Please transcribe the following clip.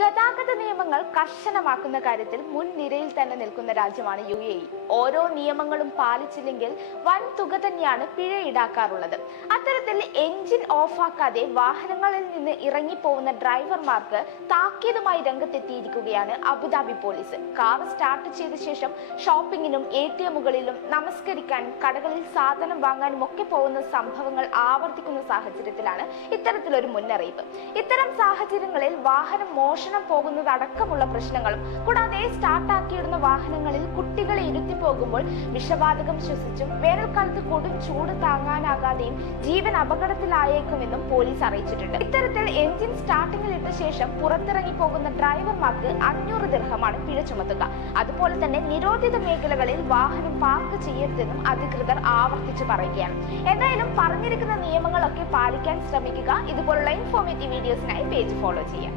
ഗതാഗത നിയമങ്ങൾ കർശനമാക്കുന്ന കാര്യത്തിൽ മുൻനിരയിൽ തന്നെ നിൽക്കുന്ന രാജ്യമാണ് UAE. ഓരോ നിയമങ്ങളും പാലിച്ചില്ലെങ്കിൽ വൻ തുക തന്നെയാണ് പിഴ ഈടാക്കാറുള്ളത്. അത്തരത്തിൽ എഞ്ചിൻ ഓഫാക്കാതെ വാഹനങ്ങളിൽ നിന്ന് ഇറങ്ങിപ്പോകുന്ന ഡ്രൈവർമാർക്ക് താക്കീതുമായി രംഗത്തെത്തിയിരിക്കുകയാണ് അബുദാബി പോലീസ്. കാർ സ്റ്റാർട്ട് ചെയ്ത ശേഷം ഷോപ്പിങ്ങിനും ATMകളിലും നമസ്കരിക്കാനും കടകളിൽ സാധനം വാങ്ങാനും ഒക്കെ പോകുന്ന സംഭവങ്ങൾ ആവർത്തിക്കുന്ന സാഹചര്യത്തിലാണ് ഇത്തരത്തിലൊരു മുന്നറിയിപ്പ്. ഇത്തരം സാഹചര്യങ്ങളിൽ വാഹനം മോഷണം പോകുന്നതടക്കമുള്ള പ്രശ്നങ്ങളും കൂടാതെ സ്റ്റാർട്ടാക്കിയിടുന്ന വാഹനങ്ങളിൽ കുട്ടികളെ ഇരുത്തി പോകുമ്പോൾ വിഷവാതകം ശ്വസിച്ചും വേനൽക്കാലത്ത് കൊടും ചൂട് താങ്ങാനാകാതെയും ജീവൻ അപകടത്തിലായേക്കുമെന്നും പോലീസ് അറിയിച്ചിട്ടുണ്ട്. ഇത്തരത്തിൽ എഞ്ചിൻ സ്റ്റാർട്ടിങ്ങിൽ ഇട്ട ശേഷം പുറത്തിറങ്ങി പോകുന്ന ഡ്രൈവർമാർക്ക് 500 ദിർഹമാണ് പിഴ ചുമത്തുക. അതുപോലെ തന്നെ നിരോധിത മേഖലകളിൽ വാഹനം പാർക്ക് ചെയ്യരുതെന്നും അധികൃതർ ആവർത്തിച്ച് പറയുകയാണ്. എന്തായാലും പറഞ്ഞിരിക്കുന്ന നിയമങ്ങളൊക്കെ പാലിക്കാൻ ശ്രമിക്കുക. ഇതുപോലുള്ള ഇൻഫോർമേറ്റീവ് വീഡിയോസിനായി പേജ് ഫോളോ ചെയ്യാം.